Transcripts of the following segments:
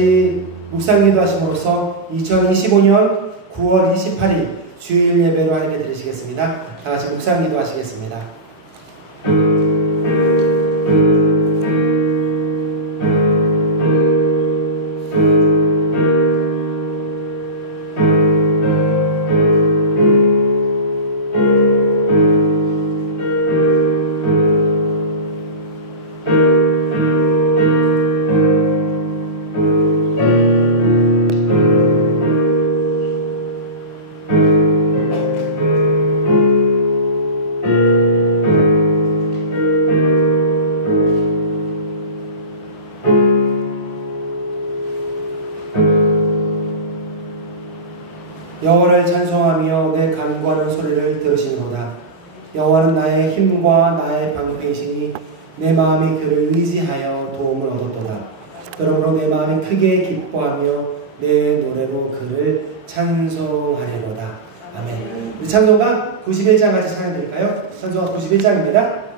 같이 묵상기도 하심으로써 2025년 9월 28일 주일 예배로 하나님께 드리시겠습니다. 다 같이 묵상기도 하시겠습니다. 여호와를 찬송하며 내 간구하는 소리를 들으시는도다. 여호와는 나의 힘과 나의 방패이시니 내 마음이 그를 의지하여 도움을 얻었도다. 그러므로 내 마음이 크게 기뻐하며 내 노래로 그를 찬송하리로다. 아멘. 우리 찬송가 91장 같이 찬양해 드릴까요? 찬송가 91장입니다.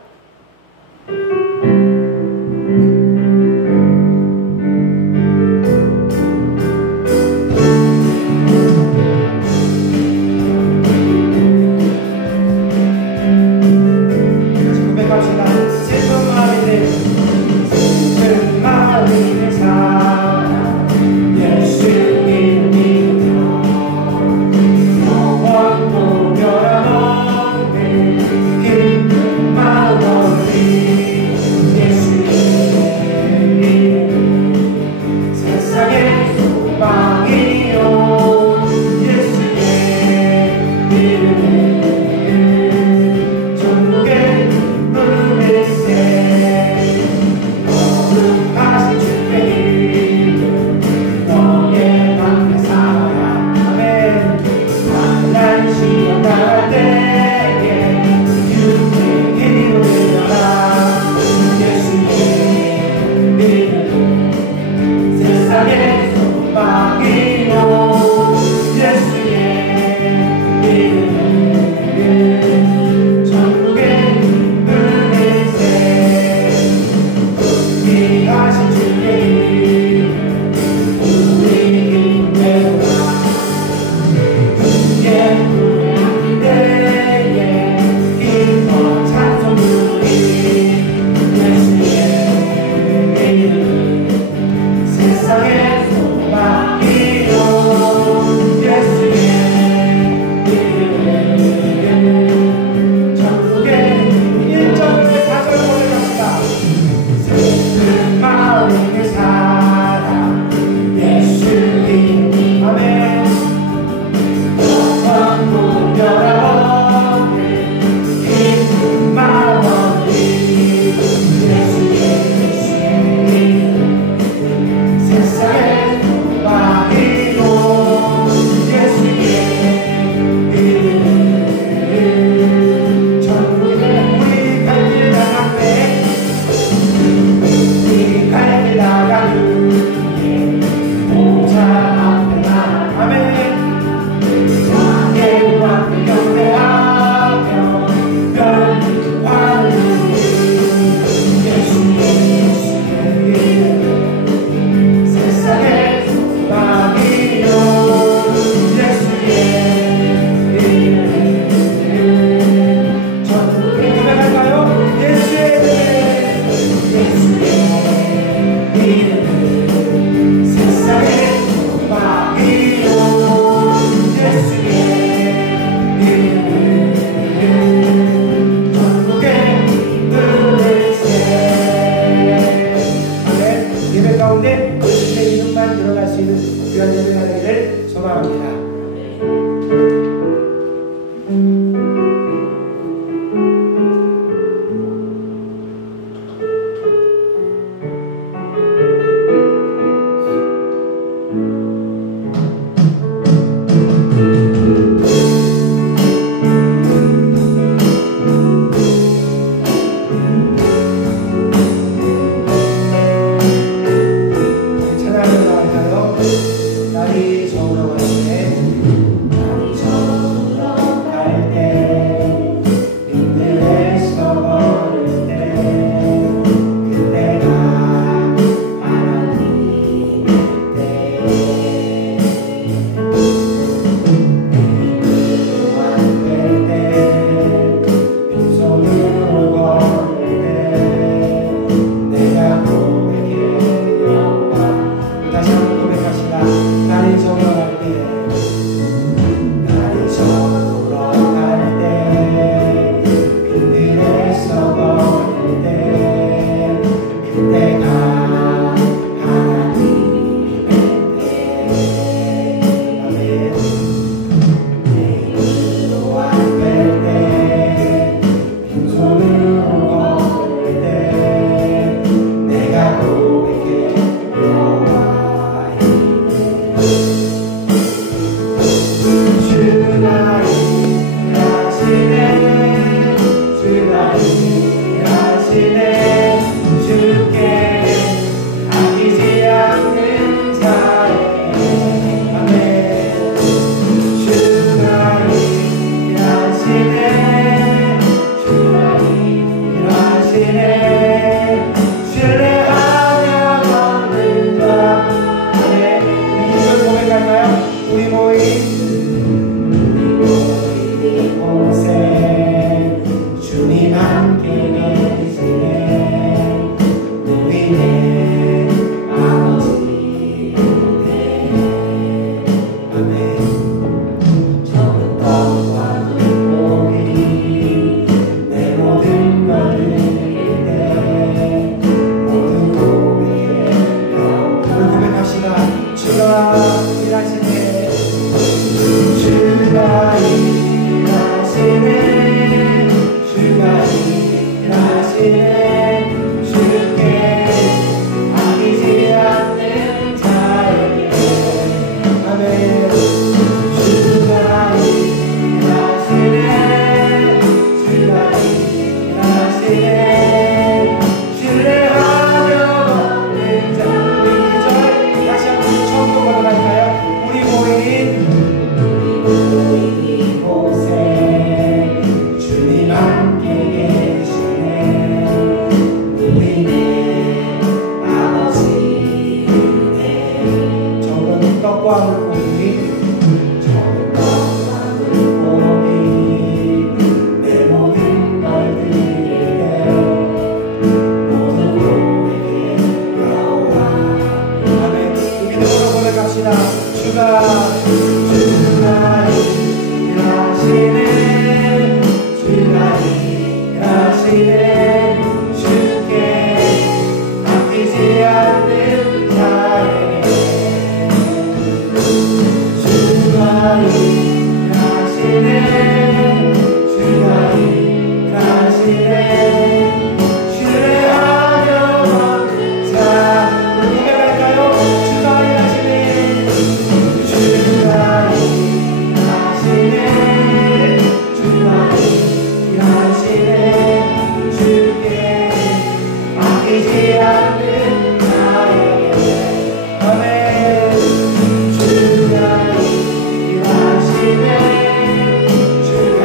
날이 저물어가는데 갑시다. 나를 정령할 때, 나를 정령할 때, 그들을 써버릴 때, 그때가 하나님의 때. 아멘. 내 일도 안 될 때, 빈손으로 걸을 때, 내가 고백해 여호와의 주가 일하시네, 주가 일하시네, 주께 아끼지 않는 자에게. 아멘. 주가 일하시네, 주가 일하시네, 신뢰하며 걷는 자. 아멘. 우리 이걸 고백할까요? 우리 모인 이곳에 주님 함께 계시네, 우리의 아버지 네. 아멘. 적은 떡과 물고기 내 모든 걸 드릴 때 모두 고백해요. 고백합시다. 주가 일하시네, 주가 일하시네, 주가 일하시네, 주께 아끼지 않는 자에게. 아멘. 주가 일하시네, 주가 일하시네, 신뢰하며 걷는 자. 우리 2절 다시 한번 처음 걸어갈까요? 우리 모인 이곳에 주님 함께 계시네, 우리의 아버지 네. 적은 떡과 물고기, 적은 떡과 물고기 내 모든 걸 드릴 때 모두 고백해 여호와. 아멘. 우리 믿음으로 고백합시다. 주가 일하시네, 주가 일하시네, 주께 아끼지 않는 자에게. 주가 일하시네, 주가 일하시네, 신뢰하며 걷는 자. 고백할까요? 주가 일하시네, 주가 일하시네, 주가 일하시네, 주께 아끼지 않는 자에게. 아멘. 주가 일하시네, 주가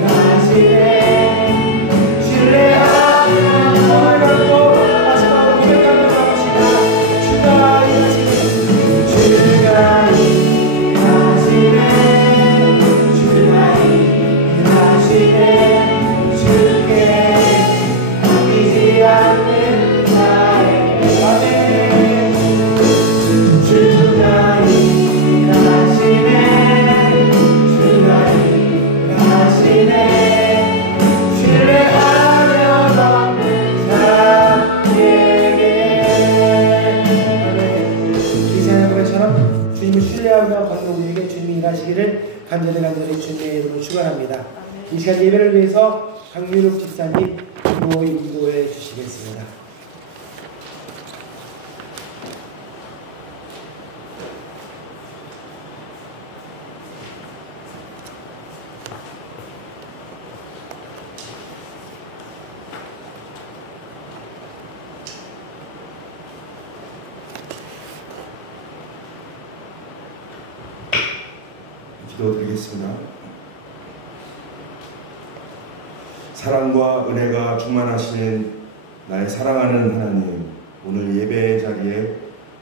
일하시네, 신뢰하며 손을 걸고 마지막으로 고백 한번 해봅시다. 주가 일하시네, 주가 일하시네, 주가 일하시네, 주께 아끼지 않는 자에게. 아멘. 주가 일하시네, 주가 일하시네, 신뢰하며 걷는 자에게. 아멘. 이 새벽처럼 주님을 신뢰하며 걷는 우리에게 주님이 일하시기를 간절히 주님의 이름으로 축원합니다. 이 시간 예배를 위해서 강유룩 집사님 인도해 주시겠습니다. 기도드리겠습니다. 사랑과 은혜가 충만하시는 나의 사랑하는 하나님, 오늘 예배의 자리에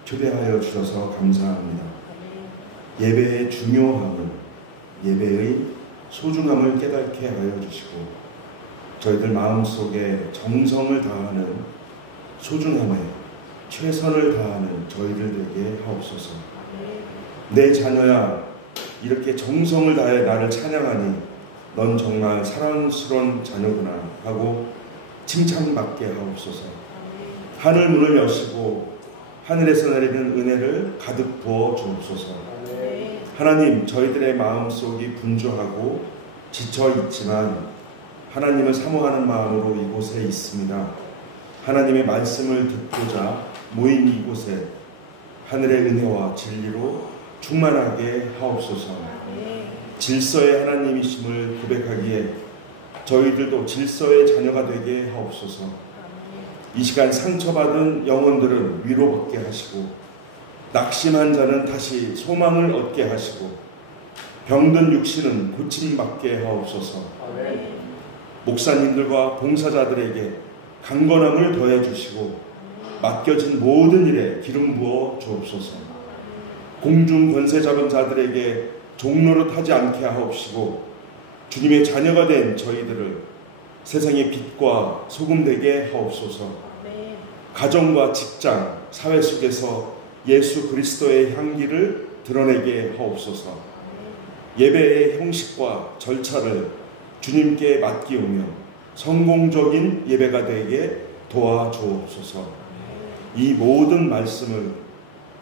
초대하여 주셔서 감사합니다. 예배의 중요함을, 예배의 소중함을 깨닫게 하여 주시고 저희들 마음속에 정성을 다하는 소중함에 최선을 다하는 저희들 되게 하옵소서. 내 자녀야, 이렇게 정성을 다해 나를 찬양하니 넌 정말 사랑스러운 자녀구나 하고 칭찬받게 하옵소서. 하늘 문을 여시고 하늘에서 내리는 은혜를 가득 부어 주옵소서. 하나님, 저희들의 마음속이 분주하고 지쳐 있지만 하나님을 사모하는 마음으로 이곳에 있습니다. 하나님의 말씀을 듣고자 모인 이곳에 하늘의 은혜와 진리로 충만하게 하옵소서. 질서의 하나님이심을 고백하기에 저희들도 질서의 자녀가 되게 하옵소서. 이 시간 상처받은 영혼들은 위로받게 하시고 낙심한 자는 다시 소망을 얻게 하시고 병든 육신은 고침받게 하옵소서. 목사님들과 봉사자들에게 강건함을 더해 주시고 맡겨진 모든 일에 기름 부어 주옵소서. 공중 권세 잡은 자들에게 종로로 타지 않게 하옵시고 주님의 자녀가 된 저희들을 세상의 빛과 소금 되게 하옵소서. 가정과 직장, 사회 속에서 예수 그리스도의 향기를 드러내게 하옵소서. 예배의 형식과 절차를 주님께 맡기우며 성공적인 예배가 되게 도와주옵소서. 이 모든 말씀을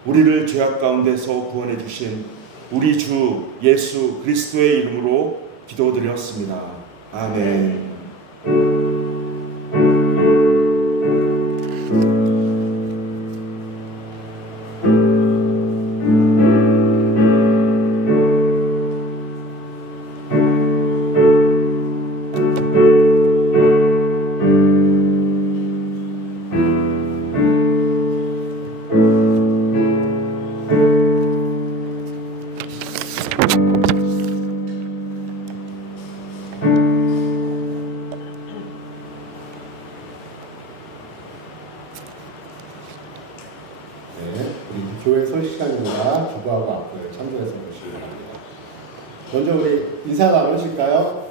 우리를 죄악 가운데서 구원해 주신 우리 주 예수 그리스도의 이름으로 기도드렸습니다. 아멘. 교회 솔시간입니다. 기도하고 앞을 참조해서 보시기 바랍니다. 먼저 우리 인사 나누실까요?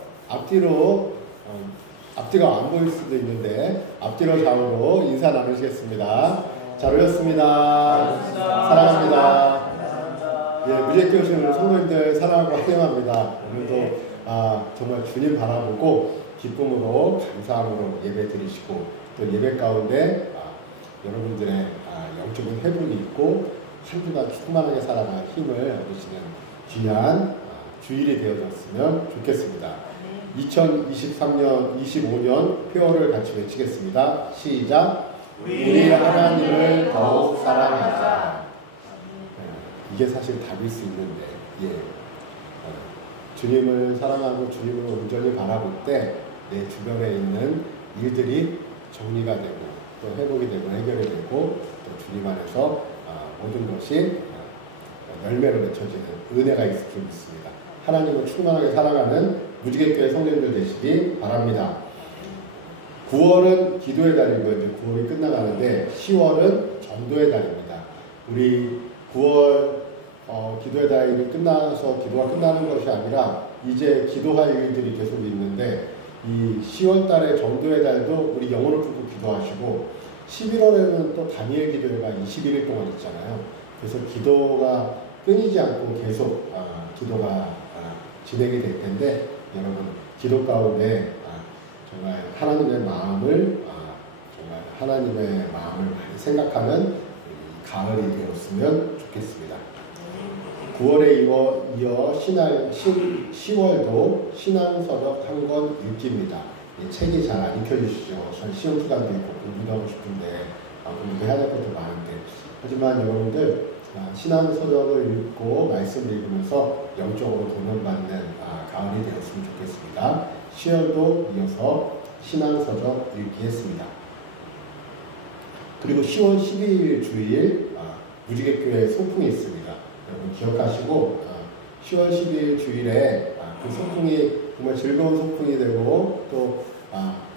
앞뒤가 안 보일 수도 있는데 앞뒤로 좌우로 인사 나누시겠습니다. 잘 오셨습니다. 사랑합니다. 예, 무제교 오신 성도님들 사랑하고 환영합니다. 오늘도 정말 주님 바라보고 기쁨으로 감사함으로 예배 드리시고 또 예배 가운데 여러분들의 영적인 회복이 있고 한 주간 충만하게 살아갈 힘을 얻으시는 귀한 주일이 되어졌으면 좋겠습니다. 2023년, 25년 표어를 같이 외치겠습니다. 시작! 우리 하나님을 더욱 사랑하자. 이게 사실 답일 수 있는데, 주님을 사랑하고 주님을 온전히 바라볼 때 내 주변에 있는 일들이 정리가 되고 또 회복이 되고 해결이 되고 또 주님 안에서 모든 것이 열매로 맺혀지는 은혜가 있을 줄 믿습니다. 하나님을 충만하게 사랑하는 무지개교회 성도님들 되시기 바랍니다. 9월은 기도의 달이고 이제 9월이 끝나가는데 10월은 전도의 달입니다. 우리 9월 기도의 달이 끝나서 기도가 끝나는 것이 아니라 이제 기도할 일들이 계속 있는데 이 10월 달에 전도의 달도 우리 영혼을 품고 기도하시고 11월에는 또 다니엘 기도회가 21일 동안 있잖아요. 그래서 기도가 끊이지 않고 계속 기도가 진행이 될 텐데 여러분 기도 가운데 정말 하나님의 마음을 정말 하나님의 마음을 많이 생각하는 가을이 되었으면 좋겠습니다. 9월에 이어 10월도 신앙서적 한 권 읽기입니다. 책이 잘 안 읽혀주시죠. 전 시험 기간도 있고 공부도 하고 싶은데 공부도 해야 될 것도 많은데 하지만 여러분들 신앙서적을 읽고 말씀을 읽으면서 영적으로 도전받는 가을이 되었으면 좋겠습니다. 10월도 이어서 신앙서적 읽기 했습니다. 그리고 10월 12일 주일 무지개교회 소풍이 있습니다. 여러분 기억하시고 10월 12일 주일에 그 소풍이 정말 즐거운 소풍이 되고 또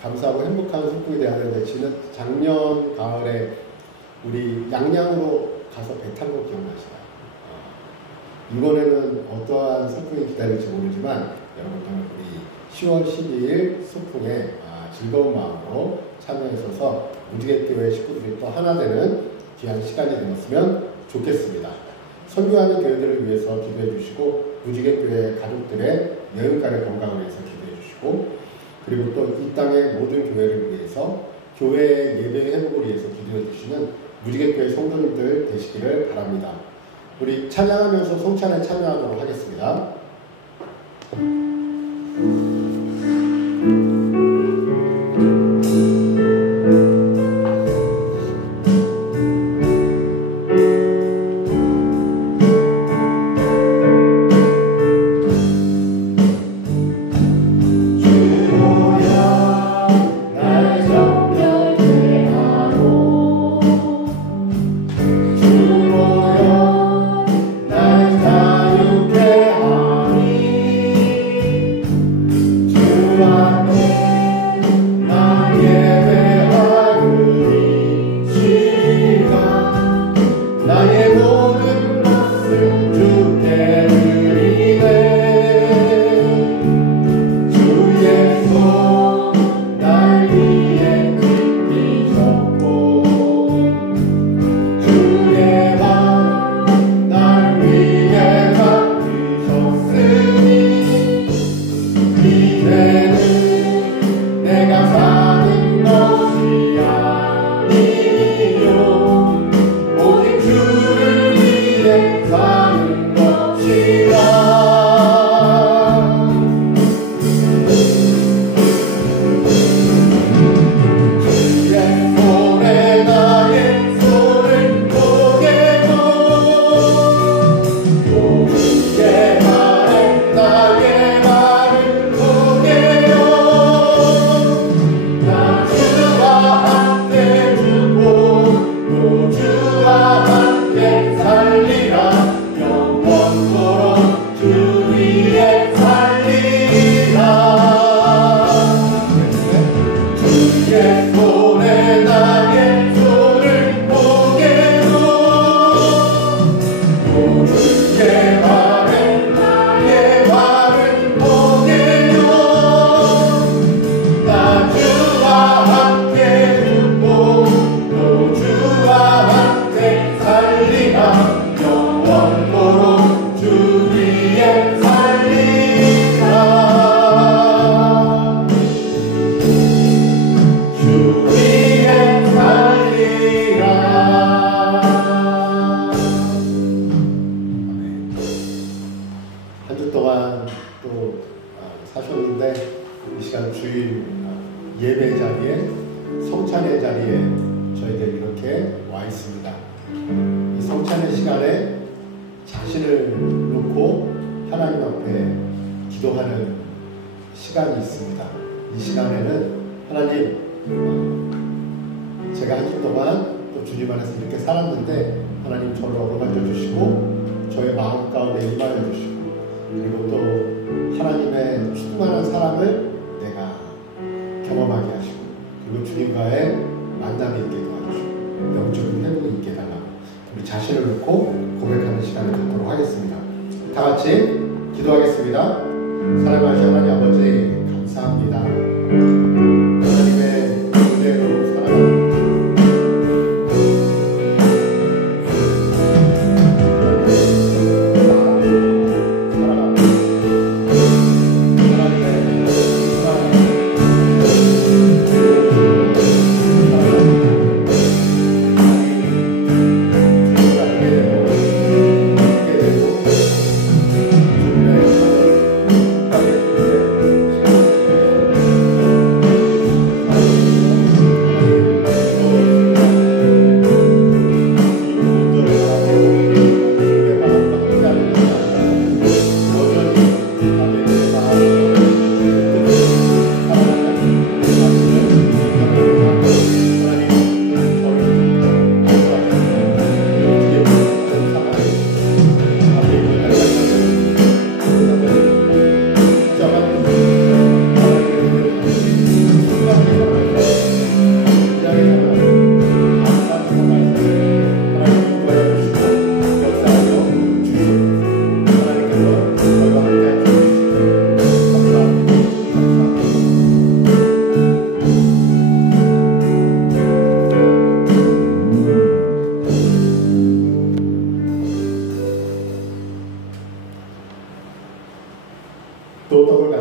감사하고 행복한 소풍이 되어야 되는데 작년 가을에 우리 양양으로 가서 배 탄 거 기억나시나요? 이번에는 어떠한 소풍이 기다릴지 모르지만 여러분들 우리 10월 12일 소풍에 즐거운 마음으로 참여하셔서 무지개교회 식구들이 또 하나 되는 귀한 시간이 되었으면 좋겠습니다. 선교하는 교회들을 위해서 기도해 주시고 무지개교회 가족들의 내음간의 건강을 위해서 기도해 주시고 그리고 또 이 땅의 모든 교회를 위해서 교회의 예배 회복을 위해서 기도해 주시는 무지개교회 성도님들 되시기를 바랍니다. 우리 찬양하면서 성찬에 참여하도록 하겠습니다.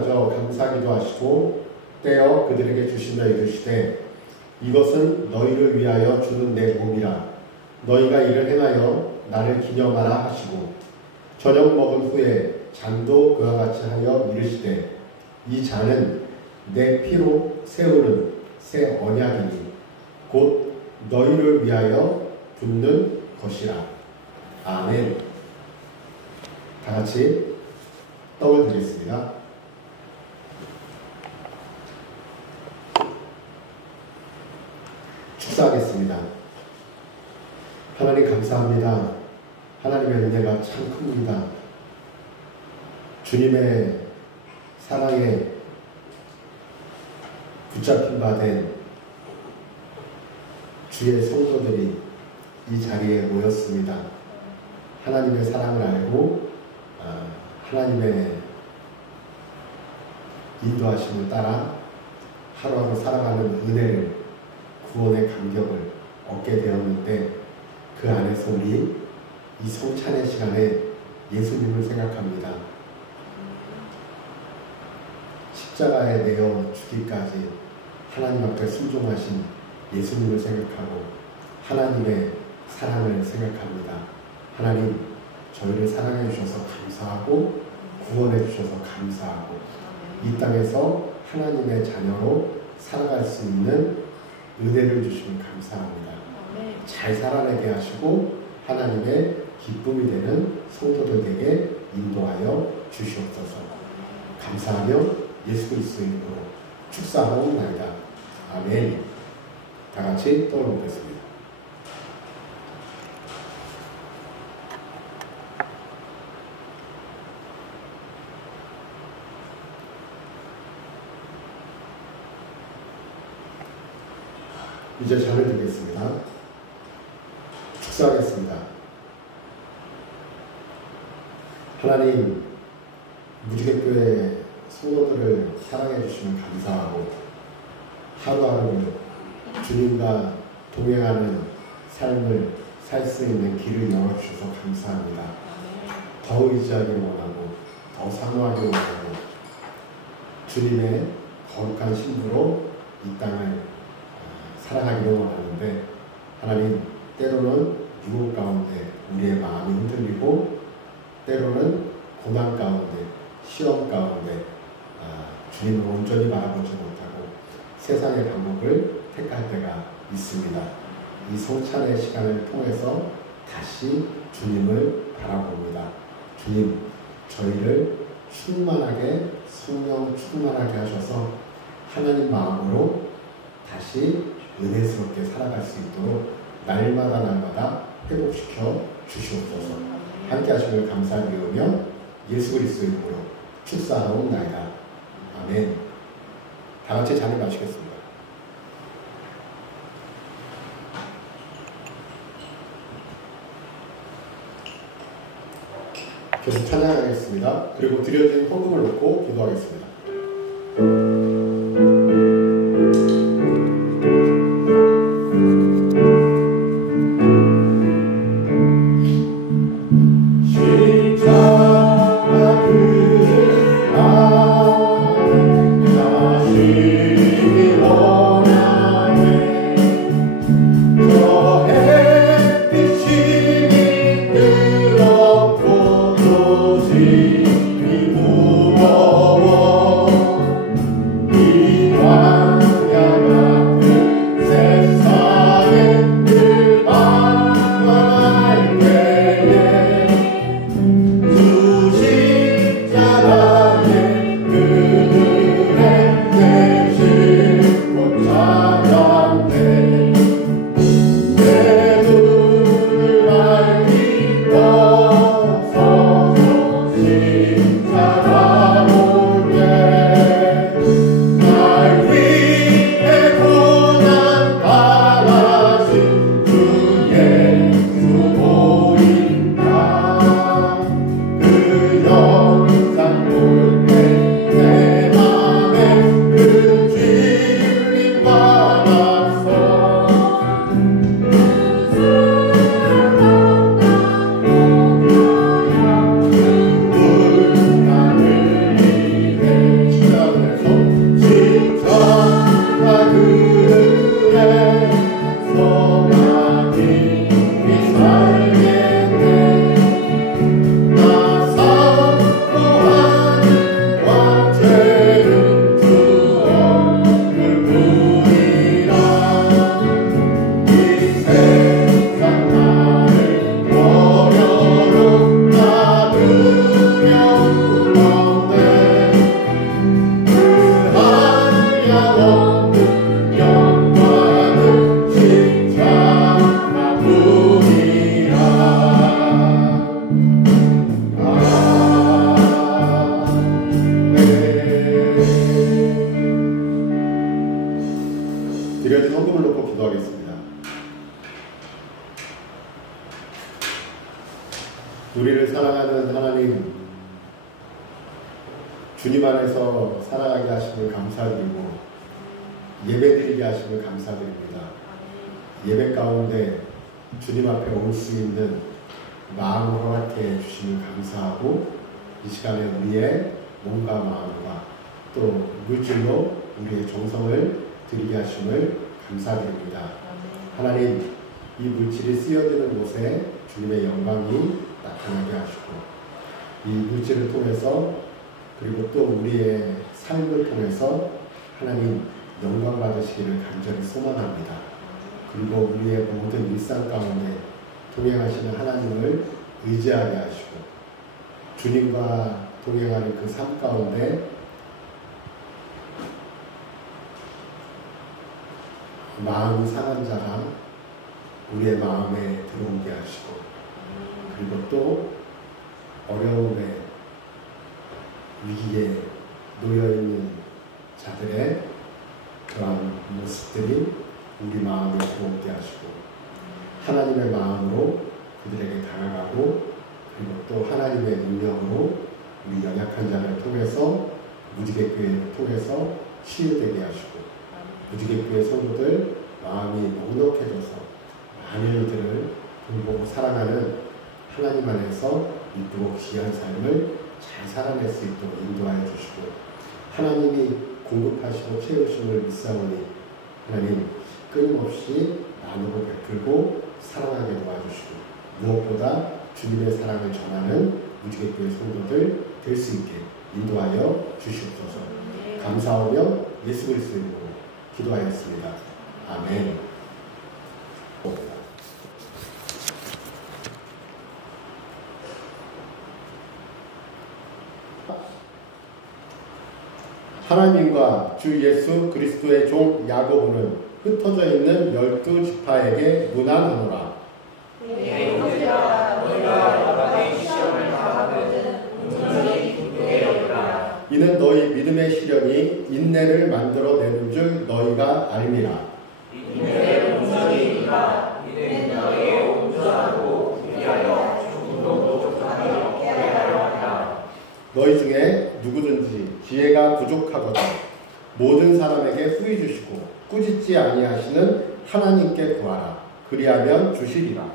얹어 감사하기도 하시고 떼어 그들에게 주시며 이르시되 이것은 너희를 위하여 주는 내 몸이라 너희가 이를 행하여 나를 기념하라 하시고 저녁 먹은 후에 잔도 그와 같이 하여 이르시되 이 잔은 내 피로 세우는 새 언약이니 곧 너희를 위하여 붓는 것이라. 아멘. 다 같이 떡을 드리겠습니다. 축사하겠습니다. 하나님 감사합니다. 하나님의 은혜가 참 큽니다. 주님의 사랑에 붙잡힌 바 된 주의 성도들이 이 자리에 모였습니다. 하나님의 사랑을 알고 하나님의 인도하심을 따라 하루하루 살아가는 은혜를, 구원의 감격을 얻게 되었는데 그 안에서 우리 이 성찬의 시간에 예수님을 생각합니다. 십자가에 내어 주기까지 하나님 앞에 순종하신 예수님을 생각하고 하나님의 사랑을 생각합니다. 하나님, 저희를 사랑해 주셔서 감사하고 구원해 주셔서 감사하고 이 땅에서 하나님의 자녀로 살아갈 수 있는 은혜를 주시면 감사합니다. 잘 살아내게 하시고 하나님의 기쁨이 되는 성도들에게 인도하여 주시옵소서. 감사하며 예수 그리스도의 이름으로 축사하옵나이다. 아멘. 다 같이 떡을 먹겠습니다. 이제 잔을 드리겠습니다. 축사하겠습니다. 하나님, 무지개교회 성도들을 사랑해 주시면 감사하고 하루하루 주님과 동행하는 삶을 살 수 있는 길을 열어주셔서 감사합니다. 더 의지하길 원하고 더 사모하길 원하고 주님의 거룩한 신부로 이 땅을 살아가기를 원하는데 하나님, 때로는 유혹 가운데 우리의 마음이 흔들리고 때로는 고난 가운데 시험 가운데 주님을 온전히 바라보지 못하고 세상의 방법을 택할 때가 있습니다. 이 성찬의 시간을 통해서 다시 주님을 바라봅니다. 주님, 저희를 충만하게, 성령 충만하게 하셔서 하나님 마음으로 다시 은혜스럽게 살아갈 수 있도록 날마다 회복시켜 주시옵소서. 함께 하심을 감사드리며 예수 그리스도의 이름으로 축사하옵나이다. 아멘. 다 같이 잔을 마시겠습니다. 계속 찬양하겠습니다. 그리고 드려진 헌금을 놓고 기도하겠습니다. 우리를 사랑하는 하나님, 주님 안에서 살아가게 하심을 감사드리고 예배드리게 하심을 감사드립니다. 예배 가운데 주님 앞에 올 수 있는 마음을 허락해 주심을 감사하고 이 시간에 우리의 몸과 마음과 또 물질로 우리의 정성을 드리게 하심을 감사드립니다. 하나님, 이 물질이 쓰여지는 곳에 주님의 영광이 나타나게 하시고 이 물질을 통해서 그리고 또 우리의 삶을 통해서 하나님 영광 받으시기를 간절히 소망합니다. 그리고 우리의 모든 일상 가운데 동행하시는 하나님을 의지하게 하시고 주님과 동행하는 그 삶 가운데 마음이 상한 자가 우리의 마음에 들어오게 하시고 그리고 또 어려움에 위기에 놓여있는 자들의 그런 모습들이 우리 마음에 들어오게 하시고 하나님의 마음으로 그들에게 다가가고 그리고 또 하나님의 능력으로 우리 연약한 자를 통해서 무지개교회를 통해서 치유되게 하시고 무지개교회 성도들 마음이 넉넉해져서 많은 이들을 돌보고 사랑하는 하나님 안에서 이쁘고 귀한 삶을 잘 살아낼 수 있도록 인도하여 주시고 하나님이 공급하시고 채우심을 믿사오니 하나님 끊임없이 나누고 베풀고 사랑하게 도와주시고 무엇보다 주님의 사랑을 전하는 무지개교회 성도들 될 수 있게 인도하여 주시옵소서. 감사하며 예수 그리스도의 이름으로 기도하였습니다. 아멘. 하나님과 주 예수 그리스도의 종 야고보는 흩어져 있는 12지파에게 문안하노라. 이는 너희 믿음의 시련이 인내를 만들어내는 줄 너희가 알미라. 인내는 온전이니까 이는 너희의 온전하고 위하여 조금도 부족함이 없게 하려 하라. 너희 중에 누구든지 지혜가 부족하거든 모든 사람에게 후히 주시고 꾸짖지 아니하시는 하나님께 구하라. 그리하면 주시리라.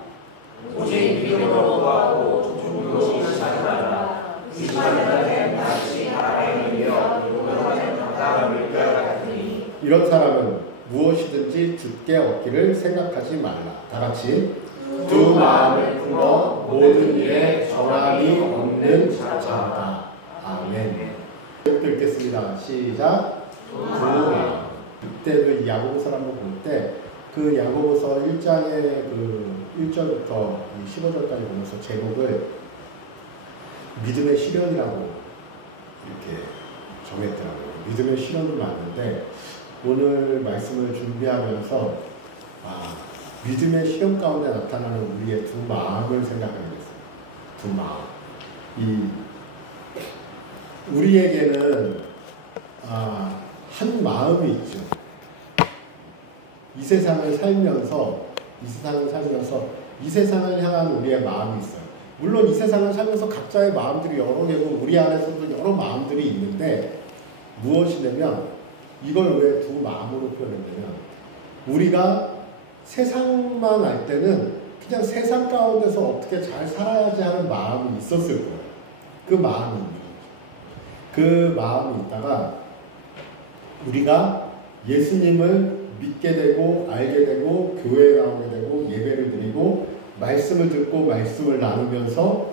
오직 믿음으로 구하고 조금도 의심하지 말라. 의심하는 자는 다시 바람이며 요동하는 답답함을 꾀하였으니 이런 사람은 무엇이든지 주께 얻기를 생각하지 말라. 다같이 두 마음을 품어 모든 일에 정함이 없는 자다. 아멘. 읽겠습니다. 시작. 두 마음. 그때도 이 야고보서를 한번 볼 때 그 야고보서 1장의 그 1절부터 15절까지 보면서 제목을 믿음의 시련이라고 이렇게 정했더라고요. 믿음의 시련도 많은데 오늘 말씀을 준비하면서 믿음의 시련 가운데 나타나는 우리의 두 마음을 생각하게 됐어요. 두 마음. 우리에게는 한 마음이 있죠. 이 세상을 살면서 이 세상을 향한 우리의 마음이 있어요. 물론 이 세상을 살면서 각자의 마음들이 여러 개고 우리 안에서도 여러 마음들이 있는데 무엇이냐면 이걸 왜 두 마음으로 표현했냐면 우리가 세상만 알 때는 그냥 세상 가운데서 어떻게 잘 살아야지 하는 마음이 있었을 거예요. 그 마음이 있는 거죠. 그 마음이 있다가 우리가 예수님을 믿게 되고 알게 되고 교회에 나오게 되고 예배를 드리고 말씀을 듣고 말씀을 나누면서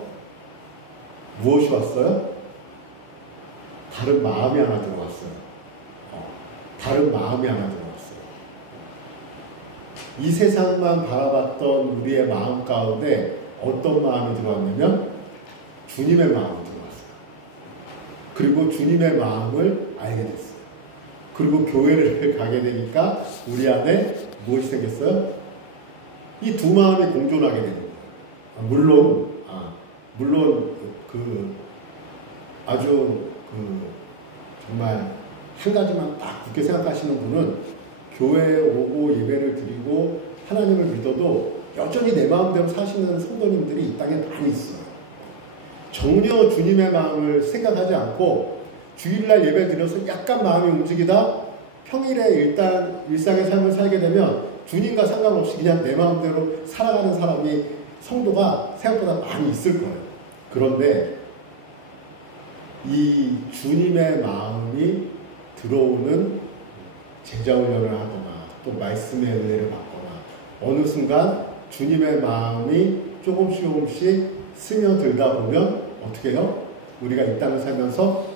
무엇이 왔어요? 다른 마음이 하나 들어왔어요. 다른 마음이 하나 들어왔어요. 이 세상만 바라봤던 우리의 마음 가운데 어떤 마음이 들어왔냐면 주님의 마음이 들어왔어요. 그리고 주님의 마음을 알게 됐어요. 그리고 교회를 가게 되니까 우리 안에 무엇이 생겼어요? 이 두 마음이 공존하게 되는 거예요. 물론 아주 정말 한 가지만 딱 굳게 생각하시는 분은 교회에 오고 예배를 드리고 하나님을 믿어도 여전히 내 마음대로 사시는 성도님들이 이 땅에 많이 있어요. 전혀 주님의 마음을 생각하지 않고 주일날 예배 드려서 약간 마음이 움직이다 평일에 일단 일상의 삶을 살게 되면 주님과 상관없이 그냥 내 마음대로 살아가는 사람이 성도가 생각보다 많이 있을 거예요. 그런데 이 주님의 마음이 들어오는 제자훈련을 하거나 또 말씀의 은혜를 받거나 어느 순간 주님의 마음이 조금씩 스며들다 보면 어떻게 해요? 우리가 이 땅을 살면서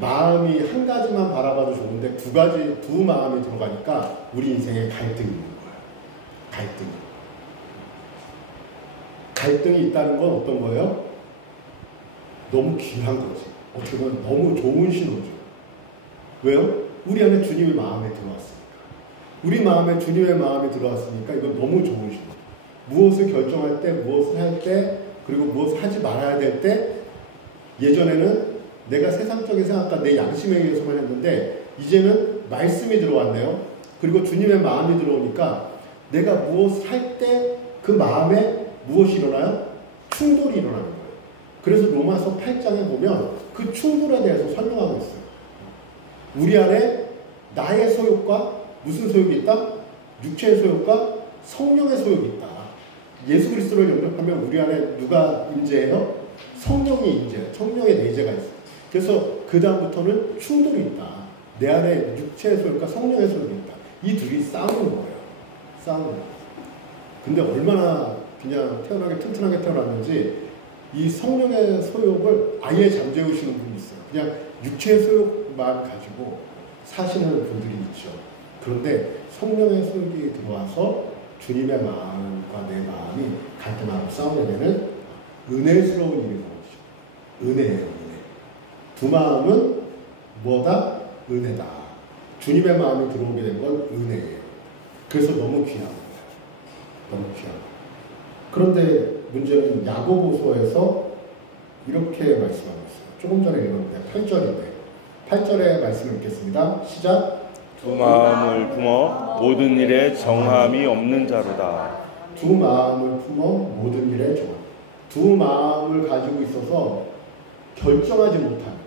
마음이 한 가지만 바라봐도 좋은데 두 마음이 들어가니까 우리 인생에 갈등이 있는 거예요. 갈등이 있다는 건 어떤 거예요? 너무 귀한 거지. 어떻게 보면 너무 좋은 신호죠. 왜요? 우리 안에 주님의 마음에 들어왔으니까. 우리 마음에 주님의 마음이 들어왔으니까 이건 너무 좋은 신호. 무엇을 결정할 때, 무엇을 할 때, 그리고 무엇을 하지 말아야 될 때, 예전에는 내가 세상적인 생각과 내 양심에 의해서만 했는데 이제는 말씀이 들어왔네요. 그리고 주님의 마음이 들어오니까 내가 무엇을 할 때 그 마음에 무엇이 일어나요? 충돌이 일어나는 거예요. 그래서 로마서 8장에 보면 그 충돌에 대해서 설명하고 있어요. 우리 안에 나의 소욕과 무슨 소욕이 있다? 육체의 소욕과 성령의 소욕이 있다. 예수 그리스도를 영접하면 우리 안에 누가 임재해요? 성령이 임재해요. 성령의 내재가 있어요. 그래서 그 다음부터는 충돌이 있다. 내 안에 육체의 소욕과 성령의 소욕이 있다. 이 둘이 싸우는 거예요. 싸우는 거예요. 근데 얼마나 그냥 태어나게 튼튼하게 태어났는지 이 성령의 소욕을 아예 잠재우시는 분이 있어요. 그냥 육체의 소욕만 가지고 사시는 분들이 있죠. 그런데 성령의 소욕이 들어와서 주님의 마음과 내 마음이 갈등하고 싸우게 되는 은혜스러운 일이 나오죠. 은혜예요, 은혜. 두 마음은 뭐다? 은혜다. 주님의 마음이 들어오게 된 건 은혜예요. 그래서 너무 귀한 거예요. 너무 귀한 거예요. 그런데 문제는 야고보서에서 이렇게 말씀하고 있어요. 조금 전에 읽었는데 8절인데 8절의 말씀을 읽겠습니다. 시작. 두 마음을 품어 모든 일에 정함이 없는 자로다. 두 마음을 품어 모든 일에 정함. 두 마음을 가지고 있어서 결정하지 못하는,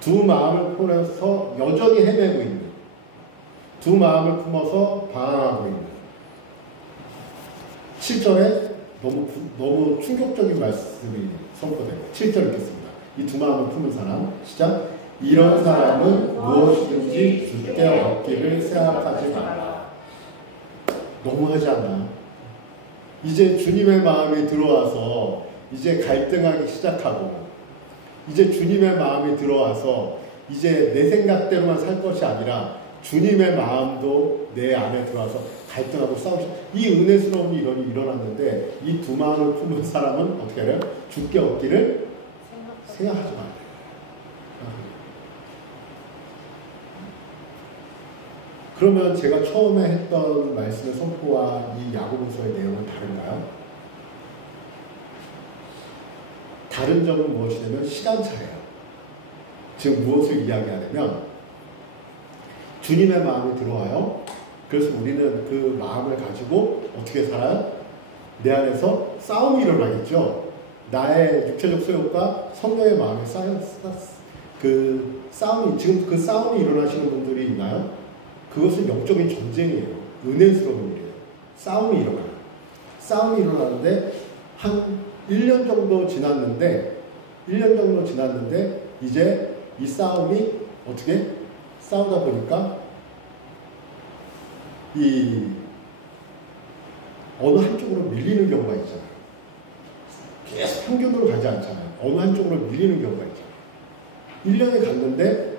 두 마음을 품어서 여전히 헤매고 있는, 두 마음을 품어서 방황하고 있는. 7절에 너무 충격적인 말씀이 선포되고 7절 읽겠습니다. 이 두 마음을 품은 사람, 시작. 이런 사람은 무엇이든지 주께 얻기를 생각하지 마라. 너무하지 않나? 이제 주님의 마음이 들어와서 이제 갈등하기 시작하고, 이제 주님의 마음이 들어와서 이제 내 생각대로만 살 것이 아니라 주님의 마음도 내 안에 들어와서 갈등하고 싸우고, 이 은혜스러운 일이 일어났는데 이 두 마음을 품은 사람은 어떻게 해요? 주께 얻기를 생각하지 마라. 그러면 제가 처음에 했던 말씀의 선포와 이 야고보서의 내용은 다른가요? 다른 점은 무엇이냐면 시간차예요. 지금 무엇을 이야기하냐면 주님의 마음이 들어와요. 그래서 우리는 그 마음을 가지고 어떻게 살아요? 내 안에서 싸움이 일어나겠죠. 나의 육체적 소욕과 성령의 마음에 그 싸움이, 지금 그 싸움이 일어나시는 분들이 있나요? 그것은 영적인 전쟁이에요. 은혜스러운 일이에요. 싸움이 일어나요. 싸움이 일어나는데 한 1년 정도 지났는데 이제 이 싸움이 어떻게 싸우다 보니까 이 어느 한쪽으로 밀리는 경우가 있잖아요. 계속 평균으로 가지 않잖아요. 어느 한쪽으로 밀리는 경우가 있잖아요. 1년이 갔는데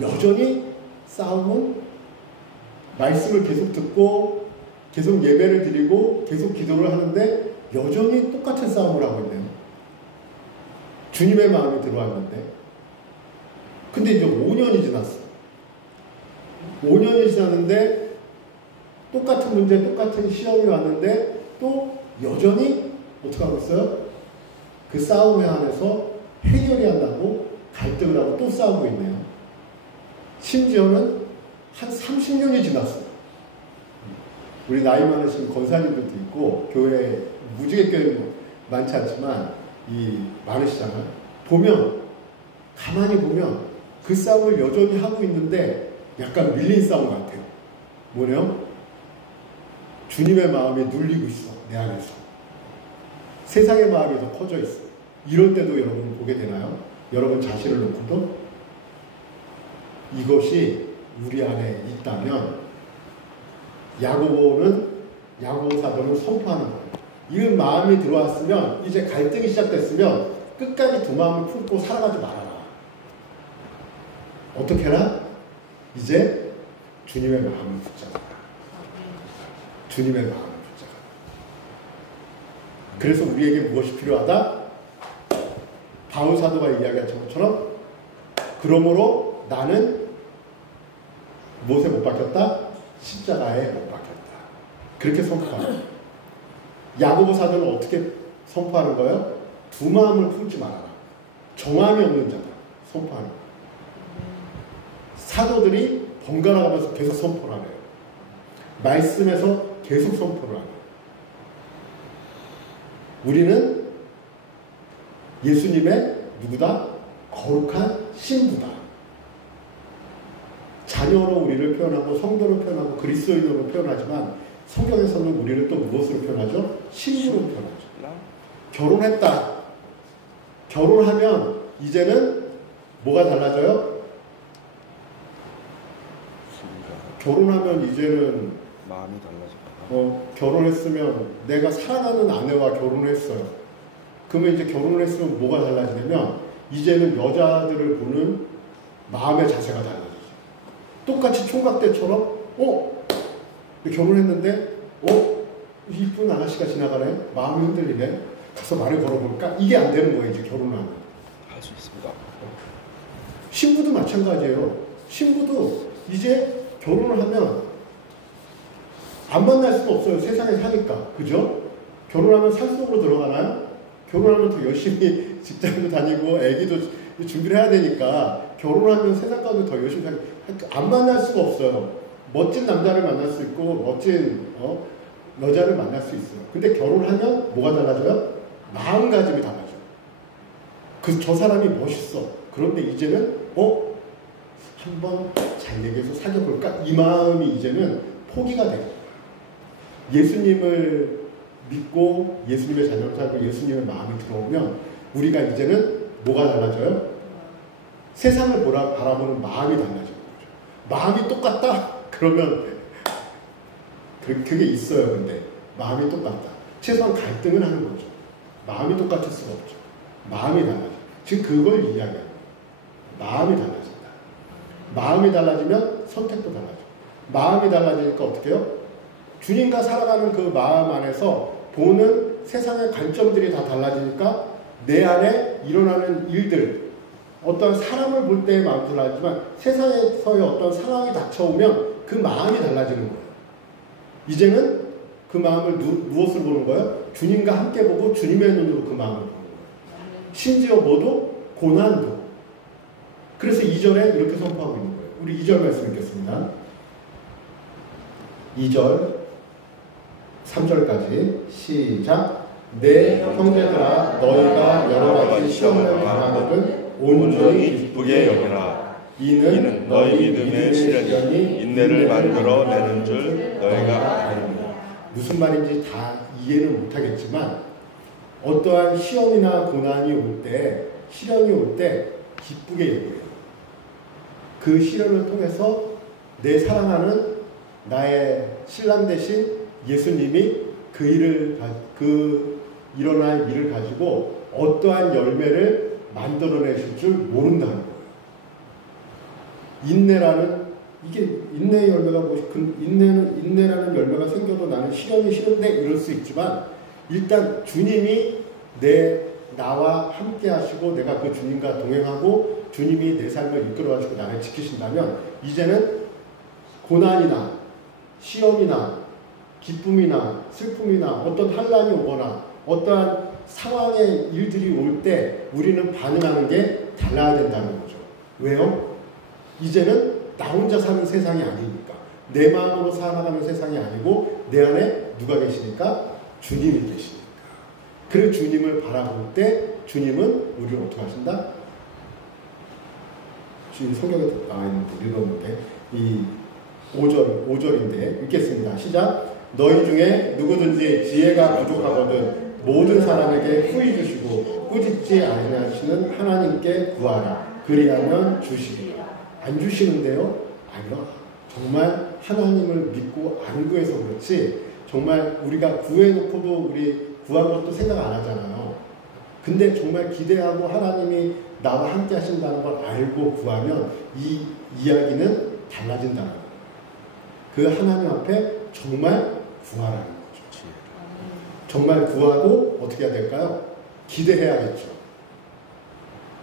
여전히 싸움은 말씀을 계속 듣고 계속 예배를 드리고 계속 기도를 하는데 여전히 똑같은 싸움을 하고 있네요. 주님의 마음이 들어왔는데, 근데 이제 5년이 지났어. 5년이 지났는데 똑같은 문제, 똑같은 시험이 왔는데 또 여전히 어떻게 하고 있어요? 그 싸움에 한해서 해결이 안 나고 갈등을 하고 또 싸우고 있네요. 심지어는 한 30년이 지났어요. 우리 나이 많으신 권사님들도 있고 교회 무지개 교회 많지 않지만 많으시잖아요. 가만히 보면 그 싸움을 여전히 하고 있는데 약간 밀린 싸움 같아요. 뭐냐? 주님의 마음이 눌리고 있어, 내 안에서. 세상의 마음이 더 커져 있어. 이럴 때도 여러분 보게 되나요? 여러분 자신을 놓고도 이것이 우리 안에 있다면 야고보 사도는 선포하는 거예요. 이 마음이 들어왔으면, 이제 갈등이 시작됐으면 끝까지 두 마음을 품고 살아가지 말아라. 어떻게 해라? 이제 주님의 마음을 붙잡아라. 주님의 마음을 붙잡아라. 그래서 우리에게 무엇이 필요하다? 바울 사도가 이야기한 것처럼, 그러므로 나는 무엇에 못 박혔다? 십자가에 못 박혔다. 그렇게 선포하는. 야고보 사도는 어떻게 선포하는 거예요? 두 마음을 품지 말아라. 정함이 없는 자다. 선포하는 거예요. 사도들이 번갈아 가면서 계속 선포를 하네요. 말씀에서 계속 선포를 하네요. 우리는 예수님의 누구다? 거룩한 신부다. 자녀로 우리를 표현하고 성도로 표현하고 그리스도인으로 표현하지만 성경에서는 우리를 또 무엇으로 표현하죠? 신부로 표현하죠. 결혼했다. 결혼하면 이제는 뭐가 달라져요? 결혼하면 이제는 마음이 달라집니다. 결혼했으면 내가 사랑하는 아내와 결혼했어요. 그러면 이제 결혼을 했으면 뭐가 달라지냐면 이제는 여자들을 보는 마음의 자세가 달라지죠. 똑같이 총각 때처럼 결혼했는데 이쁜 아가씨가 지나가네? 마음이 흔들리네? 가서 말을 걸어볼까? 이게 안 되는 거예요. 이제 결혼을 하면. 할 수 있습니다. 신부도 마찬가지예요. 신부도 이제 결혼을 하면 안 만날 수가 없어요. 세상에 사니까. 그죠? 결혼하면 산속으로 들어가나요? 결혼하면 더 열심히 직장도 다니고 애기도 준비를 해야 되니까 결혼하면 세상 가운데 더 열심히 안 만날 수가 없어요. 멋진 남자를 만날 수 있고 멋진 여자를 만날 수 있어요. 근데 결혼하면 뭐가 달라져요? 마음가짐이 달라져요. 저 사람이 멋있어. 그런데 이제는 한번 잘 얘기해서 사귀어볼까? 이 마음이 이제는 포기가 돼요. 예수님을 믿고 예수님의 자녀로 살고 예수님의 마음이 들어오면 우리가 이제는 뭐가 달라져요? 세상을 바라보는 마음이 달라지는 거죠. 마음이 똑같다? 그러면 그게 있어요. 근데 마음이 똑같다. 최소한 갈등은 하는 거죠. 마음이 똑같을 수가 없죠. 마음이 달라져. 지금 그걸 이야기합니다. 마음이 달라진다. 마음이 달라지면 선택도 달라져. 마음이 달라지니까 어떻게 해요? 주님과 살아가는 그 마음 안에서 보는 세상의 관점들이 다 달라지니까 내 안에 일어나는 일들, 어떤 사람을 볼 때의 마음도 달라지지만 세상에서의 어떤 상황이 닥쳐오면 그 마음이 달라지는 거예요. 이제는 그 마음을 무엇을 보는 거예요? 주님과 함께 보고 주님의 눈으로 그 마음을 보는 거예요. 심지어 뭐도? 고난도. 그래서 2절에 이렇게 선포하고 있는 거예요. 우리 2절 말씀 읽겠습니다. 2절 3절까지 시작. 내 형제들아 너희가 여러 가지 시험을 당하거든 온전히 기쁘게 여기라. 이는 너희 믿음의 시련이 인내를 만들어내는 줄 너희가 아느니라. 무슨 말인지 다 이해는 못하겠지만 어떠한 시험이나 고난이 올 때, 시련이 올 때 기쁘게 여겨요. 그 시련을 통해서 내 사랑하는 나의 신랑 대신 예수님이 일어날 일을 가지고 어떠한 열매를 만들어내실 줄 모른다는 거예요. 인내라는, 이게 인내의 열매가 인내라는 열매가 생겨도 나는 시련이 싫은데 이럴 수 있지만 일단 주님이 나와 함께 하시고 내가 그 주님과 동행하고 주님이 내 삶을 이끌어 가시고 나를 지키신다면 이제는 고난이나 시험이나 기쁨이나 슬픔이나 어떤 환난이 오거나 어떠한 상황의 일들이 올 때 우리는 반응하는 게 달라야 된다는 거죠. 왜요? 이제는 나 혼자 사는 세상이 아니니까. 내 마음으로 살아가는 세상이 아니고 내 안에 누가 계시니까? 주님이 계시니까. 그 주님을 바라볼 때 주님은 우리를 어떻게 하신다? 주님 성경에 나와 있는데 읽었는데 이 5절인데 읽겠습니다. 시작. 너희 중에 누구든지 지혜가 부족하거든 모든 사람에게 후히 주시고 꾸짖지 아니하시는 하나님께 구하라. 그리하면 주시리라. 안 주시는데요? 아니요. 정말 하나님을 믿고 안 구해서 그렇지 정말 우리가 구해놓고도 우리 구한 것도 생각 안 하잖아요. 근데 정말 기대하고 하나님이 나와 함께 하신다는 걸 알고 구하면 이 이야기는 달라진다는 거예요. 그 하나님 앞에 정말 구하라는 거죠. 정말 구하고 어떻게 해야 될까요? 기대해야겠죠.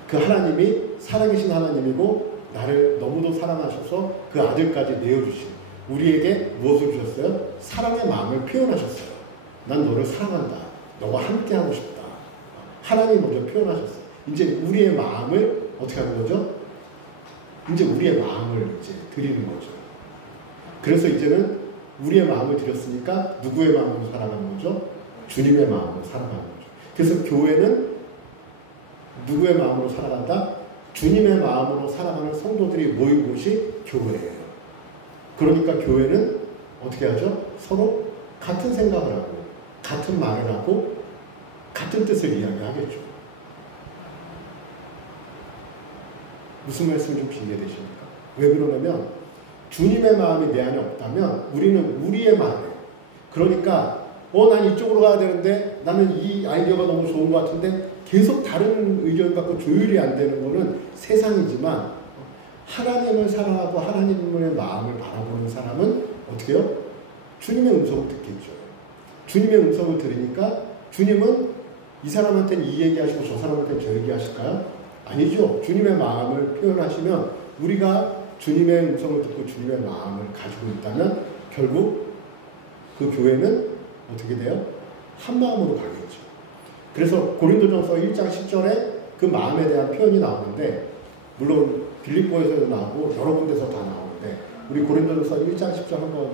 그 하나님이 살아계신 하나님이고 나를 너무도 사랑하셔서 그 아들까지 내어주신 우리에게 무엇을 주셨어요? 사랑의 마음을 표현하셨어요. 난 너를 사랑한다. 너와 함께하고 싶다. 하나님이 먼저 표현하셨어요. 이제 우리의 마음을 어떻게 하는 거죠? 이제 우리의 마음을 이제 드리는 거죠. 그래서 이제는 우리의 마음을 드렸으니까 누구의 마음으로 살아가는 거죠? 주님의 마음으로 살아가는 거죠. 그래서 교회는 누구의 마음으로 살아간다? 주님의 마음으로 살아가는 성도들이 모인 곳이 교회예요. 그러니까 교회는 어떻게 하죠? 서로 같은 생각을 하고 같은 말을 하고 같은 뜻을 이야기하겠죠. 무슨 말씀 좀 이해되십니까? 왜 그러냐면 주님의 마음이 내 안에 없다면 우리는 우리의 마음이에요. 그러니까 난 이쪽으로 가야 되는데 나는 이 아이디어가 너무 좋은 것 같은데 계속 다른 의견 갖고 조율이 안 되는 거는 세상이지만 하나님을 사랑하고 하나님의 마음을 바라보는 사람은 어떻게 해요? 주님의 음성을 듣겠죠. 주님의 음성을 들으니까 주님은 이 사람한테는 이 얘기하시고 저 사람한테는 저 얘기하실까요? 아니죠. 주님의 마음을 표현하시면 우리가 주님의 음성을 듣고 주님의 마음을 가지고 있다면 결국 그 교회는 어떻게 돼요? 한 마음으로 가겠죠. 그래서 고린도전서 1장 10절에 그 마음에 대한 표현이 나오는데 물론 빌립보에서도 나오고 여러 군데서 다 나오는데 우리 고린도전서 1장 10절 한번